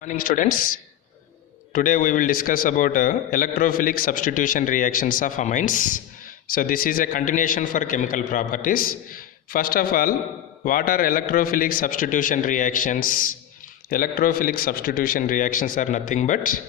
Morning students. Today we will discuss about electrophilic substitution reactions of amines. So this is a continuation for chemical properties. First of all, what are electrophilic substitution reactions? Electrophilic substitution reactions are nothing but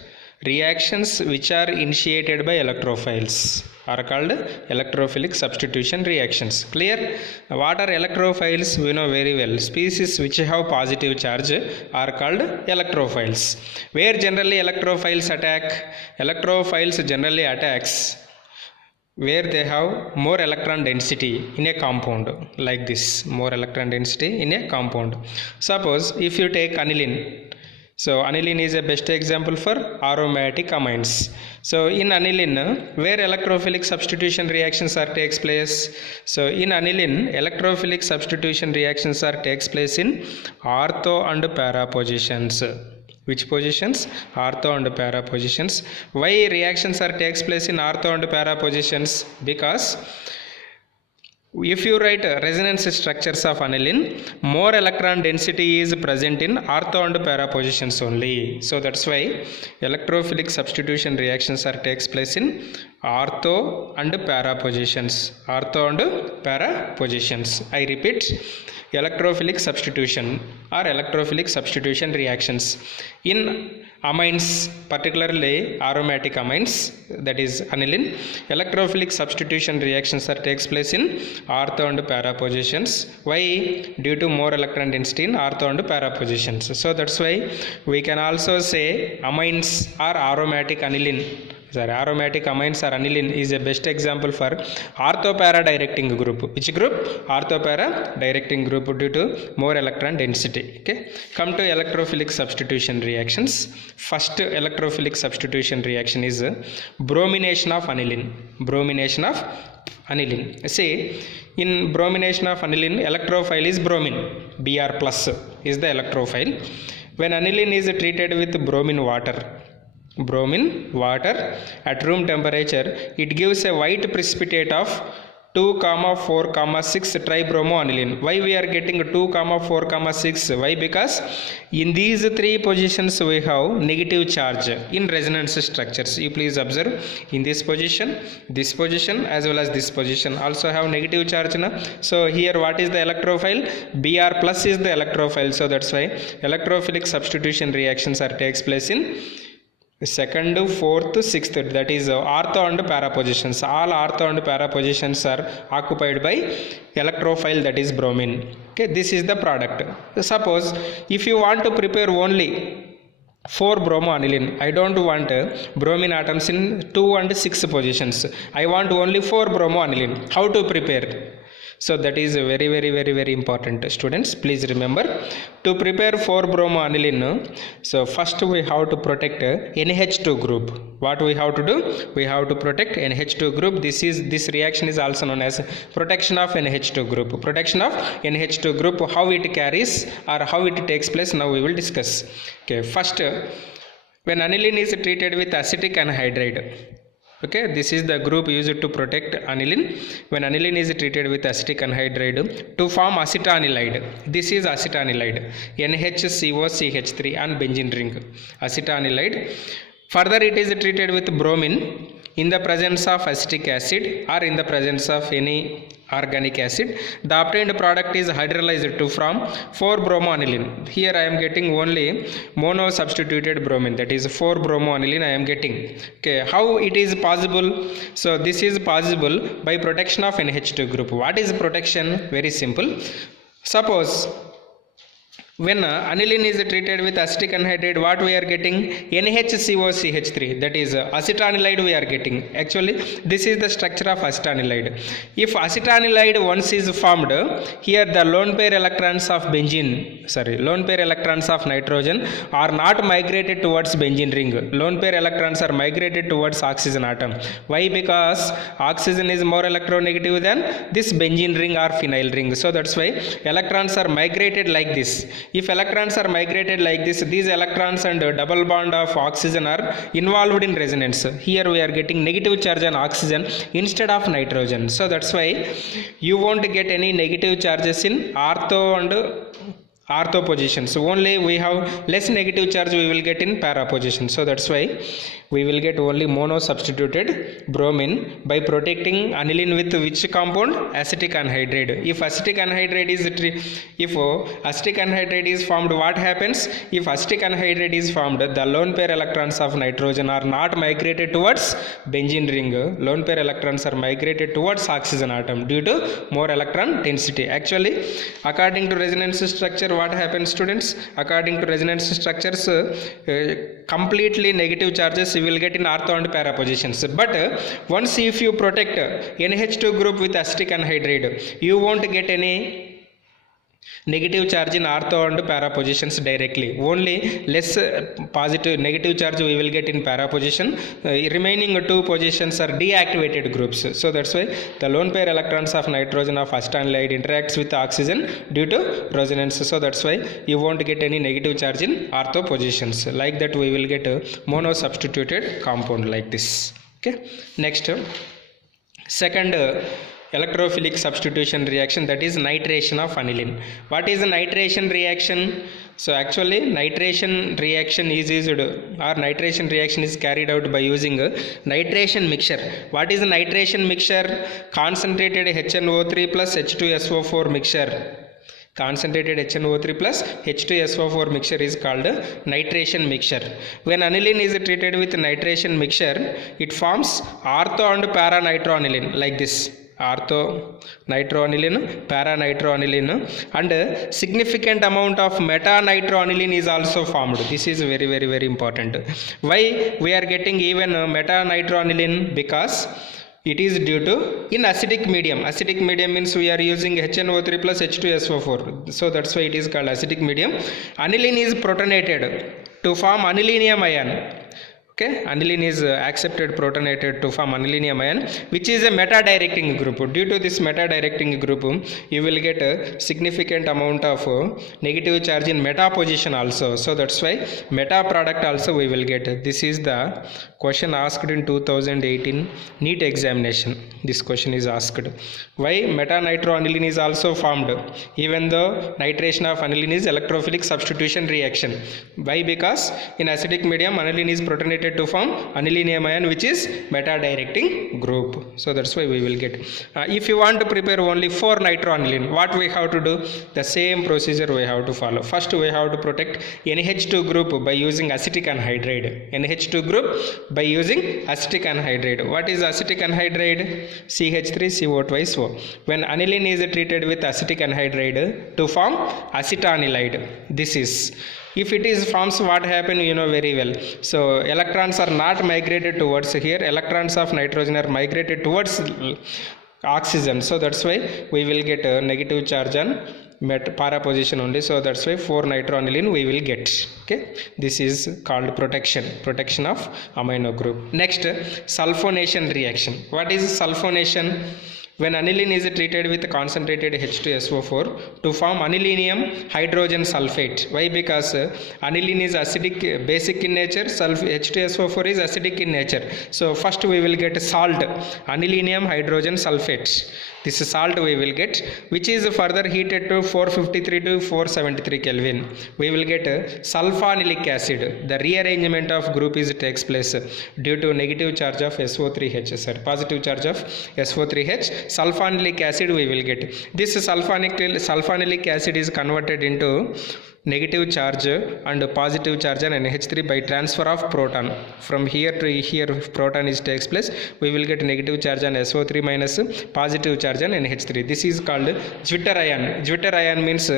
reactions which are initiated by electrophiles are called electrophilic substitution reactions. Clear? What are electrophiles? We know very well. Species which have positive charge are called electrophiles. Where generally electrophiles attack? Electrophiles generally attacks where they have more electron density in a compound, like this, more electron density in a compound. Suppose if you take aniline, so aniline is a best example for aromatic amines. So in aniline, where electrophilic substitution reactions are takes place? So in aniline, electrophilic substitution reactions are takes place in ortho and para positions. Which positions? Ortho and para positions. Why reactions are takes place in ortho and para positions? Because if you write resonance structures of aniline, more electron density is present in ortho and para positions only. So that's why electrophilic substitution reactions are takes place in ortho and para positions. Ortho and para positions. I repeat, electrophilic substitution or electrophilic substitution reactions in amines, particularly aromatic amines, that is aniline, electrophilic substitution reactions are takes place in ortho and para positions. Why? Due to more electron density in ortho and para positions. So that's why we can also say amines are aromatic aniline. Aromatic amines or aniline is a best example for ortho-para directing group. Which group? Ortho-para directing group due to more electron density. Okay. Come to electrophilic substitution reactions. First electrophilic substitution reaction is bromination of aniline. Bromination of aniline. See, in bromination of aniline, electrophile is bromine. Br plus is the electrophile. When aniline is treated with bromine water at room temperature, it gives a white precipitate of 2, 4, 6 tribromoaniline. Why we are getting 2, 4, 6? Why? Because in these three positions we have negative charge in resonance structures. You please observe, in this position as well as this position also have negative charge. So here what is the electrophile? Br plus is the electrophile. So that's why electrophilic substitution reactions are takes place in second, fourth, sixth, that is ortho and para positions. All ortho and para positions are occupied by electrophile, that is bromine. Okay, this is the product. Suppose if you want to prepare only 4 bromoaniline, I don't want bromine atoms in 2 and 6 positions. I want only 4 bromoaniline. How to prepare? So that is very important, students. Please remember, to prepare 4 bromoaniline, so first we have to protect NH2 group. What we have to do? We have to protect NH2 group. This reaction is also known as protection of NH2 group. Protection of NH2 group, how it carries or how it takes place, now we will discuss. Okay, first, when aniline is treated with acetic anhydride, okay, this is the group used to protect aniline. When aniline is treated with acetic anhydride to form acetanilide, this is acetanilide, NHCOCH3 and benzene ring, acetanilide. Further, it is treated with bromine in the presence of acetic acid or in the presence of any organic acid. The obtained product is hydrolyzed to form 4 bromoaniline. Here I am getting only mono substituted bromine, that is 4 bromoaniline I am getting. Okay, how it is possible? So this is possible by protection of NH2 group. What is protection? Very simple. Suppose when aniline is treated with acetic anhydride, what we are getting? NHCOCH3, that is acetanilide we are getting. Actually, this is the structure of acetanilide. If acetanilide once is formed, here the lone pair electrons of nitrogen are not migrated towards benzene ring. Lone pair electrons are migrated towards oxygen atom. Why? Because oxygen is more electronegative than this benzene ring or phenyl ring. So that's why electrons are migrated like this. If electrons are migrated like this, these electrons and double bond of oxygen are involved in resonance. Here we are getting negative charge on oxygen instead of nitrogen. So that's why you won't get any negative charges in ortho and ortho positions. Only we have less negative charge we will get in para position. So that's why we will get only mono substituted bromine by protecting aniline with which compound? Acetic anhydride. If acetic anhydride is formed, what happens? If acetic anhydride is formed, the lone pair electrons of nitrogen are not migrated towards benzene ring. Lone pair electrons are migrated towards oxygen atom due to more electron density. Actually, according to resonance structure, what happens, students? According to resonance structures, completely negative charges you will get in ortho and para positions. But once if you protect NH2 group with acetic anhydride, you won't get any negative charge in ortho and para positions directly. Only less positive negative charge we will get in para position. Remaining two positions are deactivated groups. So that's why the lone pair electrons of nitrogen of acetanilide interacts with oxygen due to resonance. So that's why you won't get any negative charge in ortho positions. Like that we will get a mono substituted compound like this. Okay. Next, second electrophilic substitution reaction, that is nitration of aniline. What is the nitration reaction? So actually nitration reaction is used, or nitration reaction is carried out by using a nitration mixture. What is the nitration mixture? Concentrated HNO3 plus H2SO4 mixture. Concentrated HNO3 plus H2SO4 mixture is called nitration mixture. When aniline is treated with nitration mixture, it forms ortho and para nitroaniline like this. Ortho nitroaniline, para nitroaniline, and significant amount of meta nitroaniline is also formed. This is very important. Why we are getting even meta nitroaniline? Because it is due to in acidic medium. Acidic medium means we are using HNO3 plus H2SO4. So that's why it is called acidic medium. Aniline is protonated to form anilinium ion. Okay, aniline is accepted protonated to form anilinium ion, which is a meta directing group. Due to this meta directing group, you will get a significant amount of negative charge in meta position also. So that's why meta product also we will get. This is the question asked in 2018 NEET examination. This question is asked. Why meta nitroaniline is also formed even though nitration of aniline is electrophilic substitution reaction? Why? Because in acidic medium aniline is protonated to form anilinium ion, which is meta directing group. So that's why we will get. If you want to prepare only for nitroaniline, what we have to do? The same procedure we have to follow. First we have to protect NH2 group by using acetic anhydride. NH2 group by using acetic anhydride. What is acetic anhydride? CH3CO twice O. When aniline is treated with acetic anhydride to form acetanilide, this is. If it is forms, what happen, you know very well. So electrons are not migrated towards here. Electrons of nitrogen are migrated towards oxygen. So that's why we will get a negative charge on para position only. So that's why 4-nitroaniline we will get. Okay, this is called protection of amino group. Next, sulphonation reaction. What is sulphonation? When aniline is treated with concentrated H2SO4 to form anilinium hydrogen sulfate. Why? Because aniline is acidic, basic in nature, H2SO4 is acidic in nature. So first we will get salt, anilinium hydrogen sulfate. This salt we will get, which is further heated to 453 to 473 Kelvin. We will get sulfonilic acid. The rearrangement of group takes place due to negative charge of SO3H, positive charge of SO3H. Sulfonilic acid we will get. This sulfonilic acid is converted into negative charge and positive charge on NH3 by transfer of proton. From here to here proton takes place. We will get negative charge on SO3 minus positive charge on NH3. This is called Zwitter ion. Zwitter ion means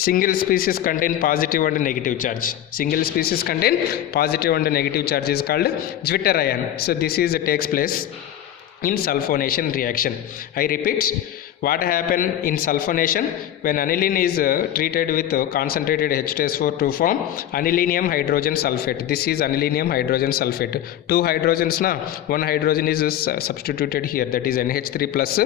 single species contain positive and negative charge. Single species contain positive and negative charge is called Zwitter ion. So this is takes place in sulphonation reaction. I repeat, what happen in sulphonation? When aniline is treated with concentrated H2SO4 to form anilinium hydrogen sulfate. This is anilinium hydrogen sulfate. Two hydrogens now. One hydrogen is substituted here, that is NH3 plus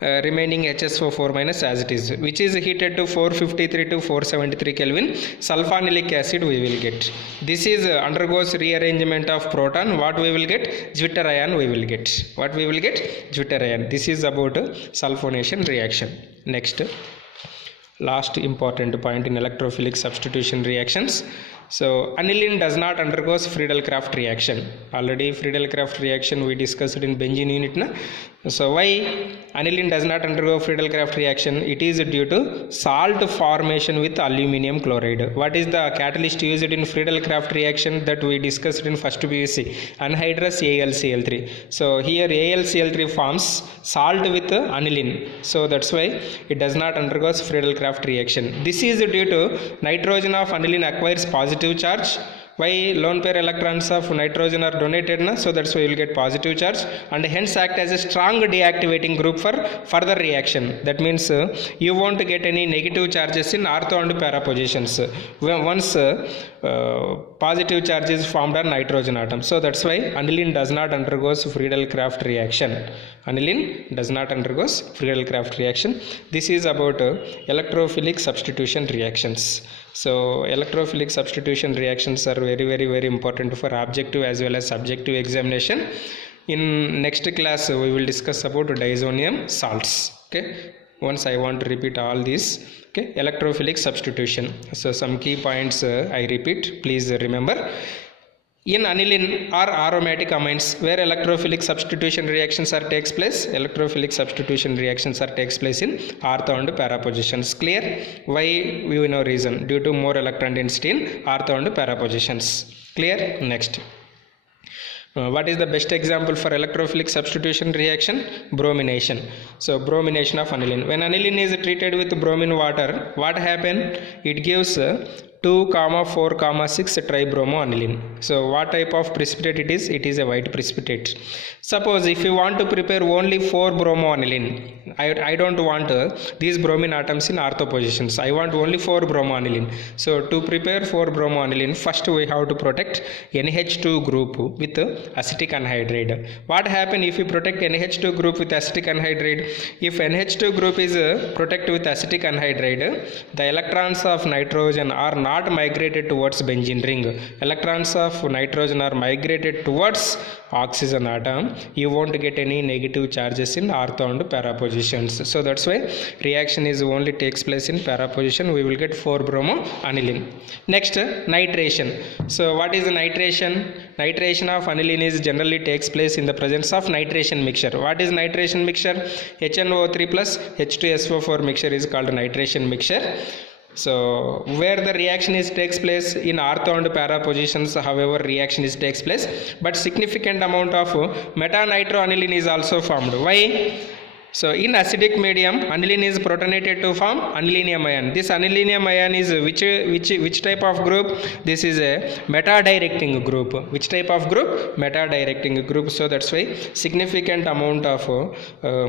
remaining HSO4 minus as it is, which is heated to 453 to 473 Kelvin. Sulfonilic acid we will get. This is undergoes rearrangement of proton. What we will get? Zwitter ion we will get. What we will get? Zwitter ion. This is about sulphonation reaction. Next, last important point in electrophilic substitution reactions. So aniline does not undergo Friedel-Crafts reaction. Already Friedel-Crafts reaction we discussed in benzene unit. Na? So why aniline does not undergo Friedel-Crafts reaction? It is due to salt formation with aluminum chloride. What is the catalyst used in Friedel-Crafts reaction that we discussed in first PUC? Anhydrous AlCl3. So here AlCl3 forms salt with aniline. So that's why it does not undergo Friedel-Crafts reaction. This is due to nitrogen of aniline acquires positive charge. Why lone pair electrons of nitrogen are donated, na? So that's why you will get positive charge and hence act as a strong deactivating group for further reaction. That means you won't get any negative charges in ortho and para positions once positive charge is formed on nitrogen atom. So that's why aniline does not undergo Friedel-Crafts reaction. Aniline does not undergo Friedel-Crafts reaction. This is about electrophilic substitution reactions. So electrophilic substitution reactions are very important for objective as well as subjective examination. In next class we will discuss about diazonium salts. Okay, once I want to repeat all these. Okay, electrophilic substitution. So some key points I repeat, please remember. In aniline or aromatic amines where electrophilic substitution reactions are takes place, electrophilic substitution reactions are takes place in ortho and para positions. Clear? Why? We know reason. Due to more electron density in ortho and para positions. Clear? Next. What is the best example for electrophilic substitution reaction? Bromination. So bromination of aniline. When aniline is treated with bromine water, what happens? It gives 2,4,6 tribromoaniline. So what type of precipitate it is? It is a white precipitate. Suppose if you want to prepare only 4-bromoaniline, I don't want these bromine atoms in ortho positions. I want only 4-bromoaniline. So to prepare 4-bromoaniline, first we have to protect NH2 group with acetic anhydride. What happens if you protect NH2 group with acetic anhydride? If NH2 group is protected with acetic anhydride, the electrons of nitrogen are not migrated towards benzene ring. Electrons of nitrogen are migrated towards oxygen atom. You won't get any negative charges in ortho and para positions. So that's why reaction is only takes place in para position. We will get 4-bromoaniline. Next, nitration. So what is nitration? Nitration of aniline is generally takes place in the presence of nitration mixture. What is nitration mixture? HNO3 plus H2SO4 mixture is called nitration mixture. So where the reaction is takes place in ortho and para positions, however reaction is takes place, but significant amount of metanitroaniline is also formed. Why? So in acidic medium, aniline is protonated to form anilinium ion. This anilinium ion is which type of group? This is a meta-directing group. Which type of group? Meta-directing group. So that's why significant amount of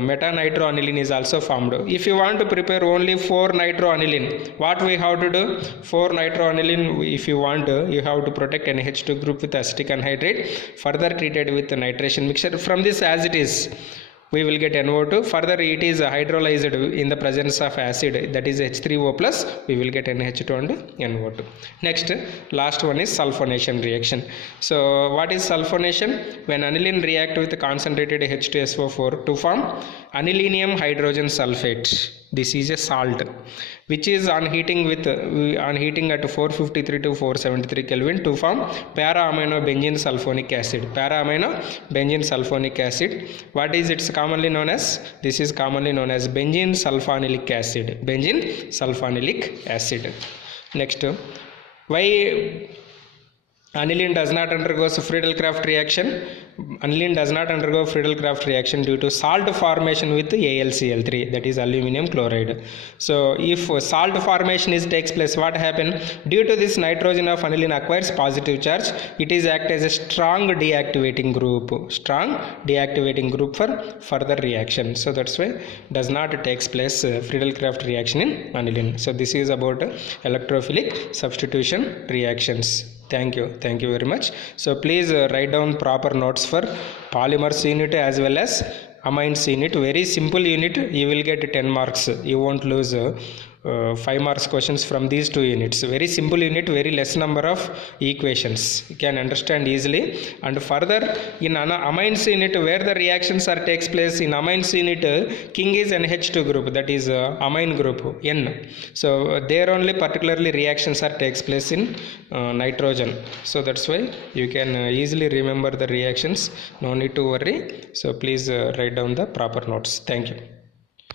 meta-nitroaniline is also formed. If you want to prepare only 4-nitroaniline, what we have to do? 4-nitroaniline, if you want, you have to protect NH2 group with acetic anhydride, further treated with the nitration mixture. From this as it is, we will get NO2. Further it is hydrolyzed in the presence of acid, that is H3O plus, we will get NH2 and NO2. Next, last one is sulphonation reaction. So what is sulphonation? When aniline react with concentrated H2SO4 to form anilinium hydrogen sulfate. This is a salt which is on heating at 453 to 473 Kelvin to form para-amino benzene sulfonic acid. Para-amino benzene sulfonic acid. What is it commonly known as? This is commonly known as benzene sulfonilic acid. Benzene sulfonilic acid. Next, why aniline does not undergo Friedel-Crafts reaction? Aniline does not undergo Friedel-Crafts reaction due to salt formation with AlCl3, that is aluminum chloride. So if salt formation takes place, what happens? Due to this, nitrogen of aniline acquires positive charge. It is act as a strong deactivating group. Strong deactivating group for further reaction. So that's why does not takes place Friedel-Crafts reaction in aniline. So this is about electrophilic substitution reactions. Thank you very much. So please write down proper notes for polymers unit as well as amines unit. Very simple unit. You will get 10 marks. You won't lose 5 marks questions from these two units. Very simple unit, very less number of equations. You can understand easily. And further, in amines unit, where the reactions are takes place in amines unit, king is NH2 group, that is amine group N. So there only particularly reactions are takes place in nitrogen. So that's why you can easily remember the reactions. No need to worry. So please write down the proper notes. Thank you.